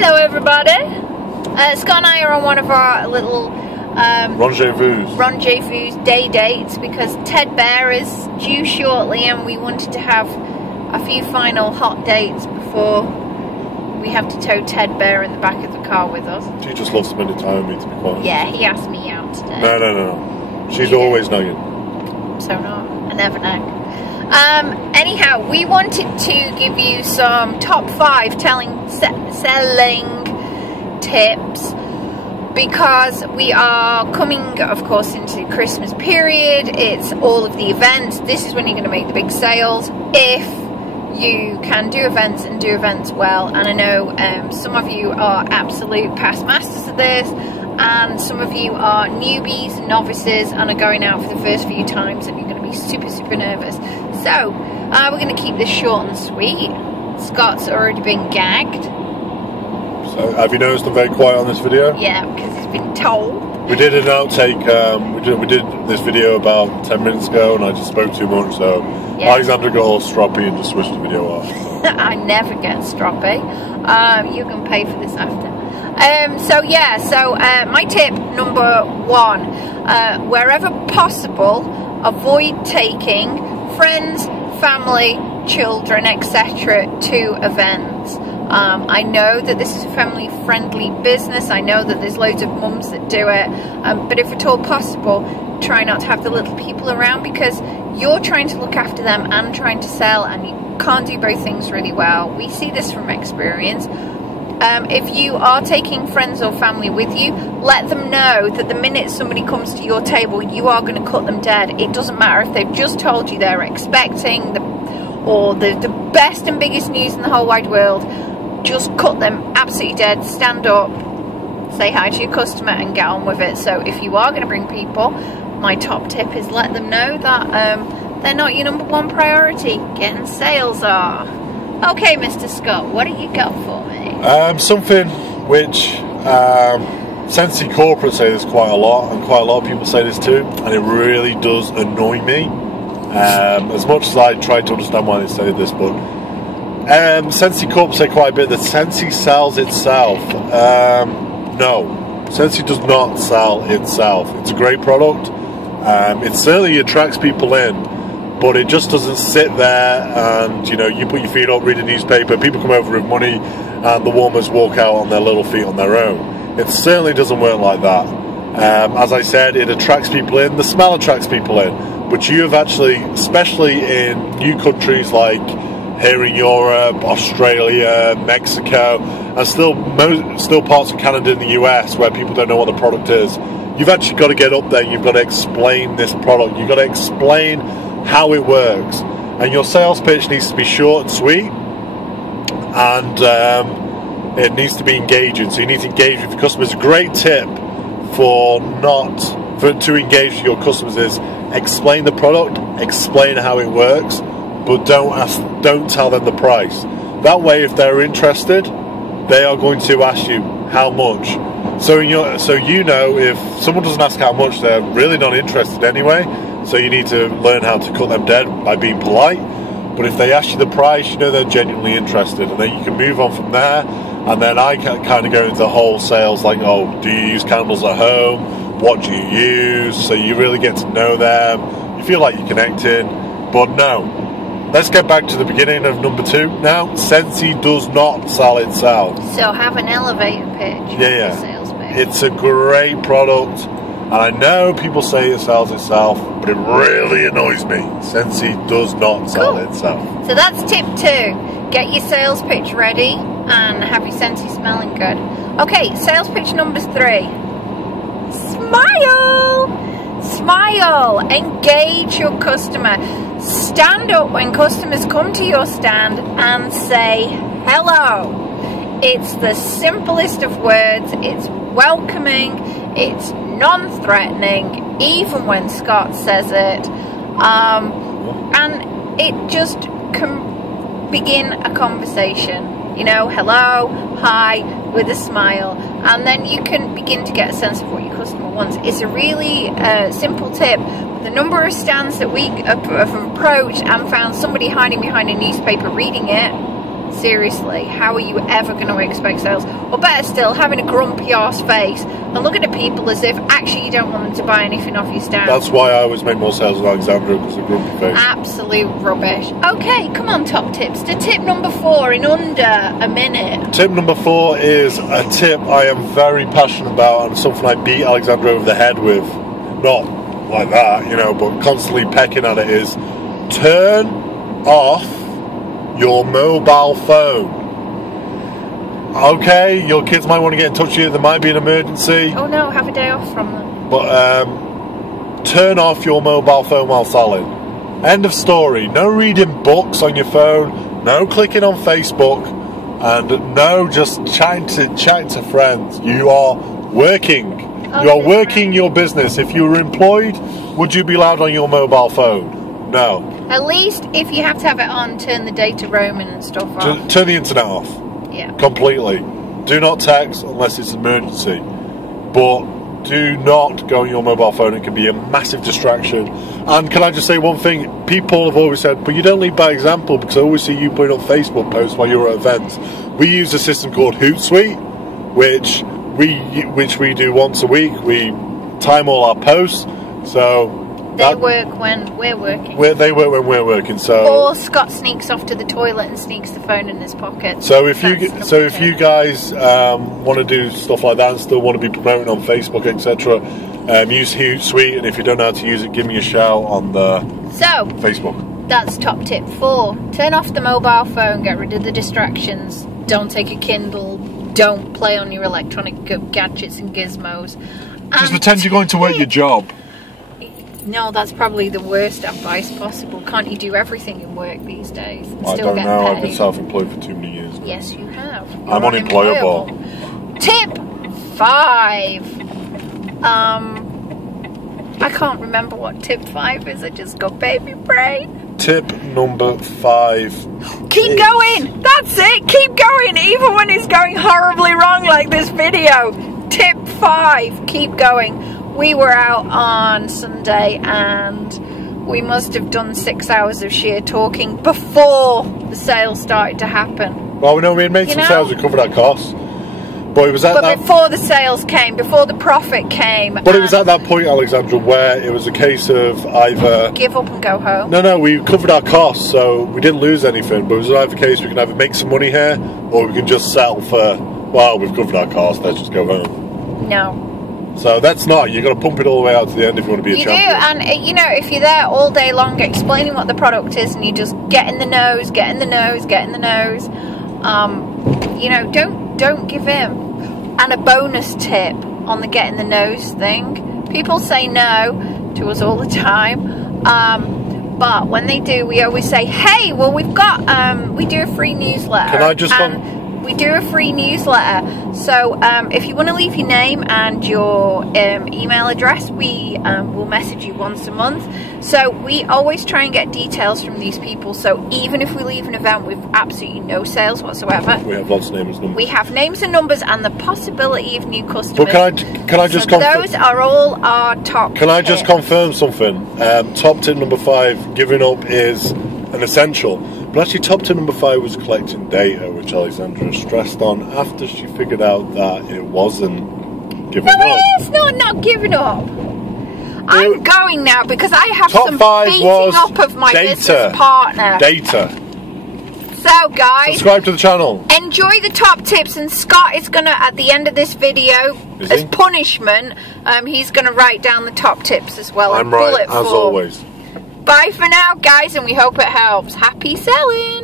Hello everybody. Scott and I are on one of our little rendezvous day dates because Ted Bear is due shortly and we wanted to have a few final hot dates before we have to tow Ted Bear in the back of the car with us. She just loves spending time with me, to be quite honest. Yeah, he asked me out today. No. She's always nagging. So not. I never nag. Anyhow, we wanted to give you some top 5 selling tips because we are coming, of course, into the Christmas period. It's all of the events. This is when you're going to make the big sales if you can do events and do events well. And I know some of you are absolute past masters of this, and some of you are newbies, novices, and are going out for the first few times and you're going to be super nervous. So we're going to keep this short and sweet. Scott's already been gagged. So have you noticed I'm very quiet on this video? Yeah, because he's been told. We did an outtake, we did this video about 10 minutes ago and I just spoke too much, so yeah. Alexander got all stroppy and just switched the video off. I never get stroppy. You can pay for this after. My tip number 1, wherever possible, avoid taking friends, family, children, etc. to events. I know that this is a family-friendly business. I know that there's loads of mums that do it. But if at all possible, try not to have the little people around because you're trying to look after them and trying to sell, and you can't do both things really well. We see this from experience. If you are taking friends or family with you, let them know that the minute somebody comes to your table, you are going to cut them dead. It doesn't matter if they've just told you they're expecting the best and biggest news in the whole wide world. Just cut them absolutely dead, stand up, say hi to your customer and get on with it. So if you are going to bring people, my top tip is let them know that they're not your number 1 priority. Getting sales are. Okay, Mr. Scott, what do you got for me? Something which Scentsy corporate say this quite a lot, and quite a lot of people say this too, and it really does annoy me. As much as I try to understand why they say this, but Scentsy corporate say quite a bit that Scentsy sells itself. No, Scentsy does not sell itself. It's a great product. It certainly attracts people in, but it just doesn't sit there and, you know, you put your feet up, read a newspaper, people come over with money and the warmers walk out on their little feet on their own. It certainly doesn't work like that. As I said, it attracts people in, the smell attracts people in, but you have actually, especially in new countries like here in Europe, Australia, Mexico, and still parts of Canada and the US where people don't know what the product is, you've actually got to get up there and you've got to explain this product. You've got to explain how it works, and your sales pitch needs to be short and sweet, and it needs to be engaging. So you need to engage with your customers. A great tip to engage with your customers is explain the product, explain how it works, but don't tell them the price. That way, if they're interested, they are going to ask you how much. So you know, if someone doesn't ask how much, they're really not interested anyway. So you need to learn how to cut them dead by being polite. But if they ask you the price, you know they're genuinely interested, and then you can move on from there. And then I can kind of go into the whole sales, like, oh, do you use candles at home? What do you use? So you really get to know them. You feel like you're connecting. But no, let's get back to the beginning of number 2. Now, Scentsy does not sell itself. So have an elevator pitch. Yeah. Sales pitch. It's a great product. And I know people say it sells itself, but it really annoys me. Scentsy does not sell itself. So that's tip 2. Get your sales pitch ready and have your Scentsy smelling good. Okay, sales pitch number 3. Smile! Smile! Engage your customer. Stand up when customers come to your stand and say hello. It's the simplest of words. It's welcoming. It's non-threatening, even when Scott says it, and it just can begin a conversation, you know, hello, hi, with a smile, and then you can begin to get a sense of what your customer wants. It's a really simple tip. The number of stands that we have approached and found somebody hiding behind a newspaper reading it, Seriously, how are you ever going to expect sales? Or better still, having a grumpy arse face and looking at people as if actually you don't want them to buy anything off your stand. That's why I always make more sales with Alexandra, because of grumpy face. Absolute rubbish. Okay, come on, top tips. To tip number 4 in under a minute. Tip number 4 is a tip I am very passionate about, and something I beat Alexandra over the head with. Not like that, you know, but constantly pecking at it, is turn off your mobile phone. Okay, your kids might want to get in touch with you, there might be an emergency. Oh no, have a day off from them. But turn off your mobile phone while selling. End of story. No reading books on your phone, no clicking on Facebook, and no just chatting to friends. You are working. You are working your business. If you were employed, would you be allowed on your mobile phone? No. At least if you have to have it on, turn the data roaming and stuff off. Turn the internet off. Yeah. Completely. Do not text unless it's an emergency. But do not go on your mobile phone. It can be a massive distraction. And can I just say one thing? People have always said, but you don't lead by example, because I always see you putting up Facebook posts while you're at events. We use a system called Hootsuite, which we do once a week. We time all our posts. So they work when we're working. They work when we're working. So, or Scott sneaks off to the toilet and sneaks the phone in his pocket. So if you guys want to do stuff like that and still want to be promoting on Facebook, etc., use Hootsuite. And if you don't know how to use it, give me a shout on the Facebook. That's top tip 4. Turn off the mobile phone. Get rid of the distractions. Don't take a Kindle. Don't play on your electronic gadgets and gizmos. Just pretend you're going to work your job. No, that's probably the worst advice possible. Can't you do everything in work these days and I still don't get know. paid? I've been self-employed for too many years now. Yes, you have. You're I'm unemployable. Tip 5. I can't remember what tip 5 is. I just got baby brain. Tip number 5. Keep going. That's it. Keep going, even when it's going horribly wrong, like this video. Tip 5. Keep going. We were out on Sunday and we must have done 6 hours of sheer talking before the sale started to happen. Well, we know we had made some sales, we covered our costs. But it was before the sales came, before the profit came. But it was at that point, Alexandra, where it was a case of either give up and go home. No, we covered our costs, so we didn't lose anything. But it was either case we can either make some money here, or we can just settle for, well, we've covered our costs, let's just go home. No. So that's not. You've got to pump it all the way out to the end if you want to be a champion. You do, and you know, if you're there all day long explaining what the product is, and you just get in the nose, you know, don't give in. And a bonus tip on the get in the nose thing: people say no to us all the time, but when they do, we always say, "Hey, well, we've got we do a free newsletter." Can I just we do a free newsletter, so if you want to leave your name and your email address, we will message you once a month. So we always try and get details from these people, so even if we leave an event with absolutely no sales whatsoever, we have lots of names and numbers. We have names and numbers and the possibility of new customers. But can I just confirm? Those are all our top Can I just tips. confirm something? Top tip number 5, giving up is an essential. But actually, top tip number 5 was collecting data, which Alexandra stressed on after she figured out that it wasn't giving up. No, it's not giving up. I'm going now because I have top some 5 beating was up of my data. business partner. Data. So, guys, subscribe to the channel. Enjoy the top tips, and Scott is gonna, at the end of this video, as punishment, he's gonna write down the top tips as well. I'm right, as always. Bye for now, guys, and we hope it helps. Happy selling!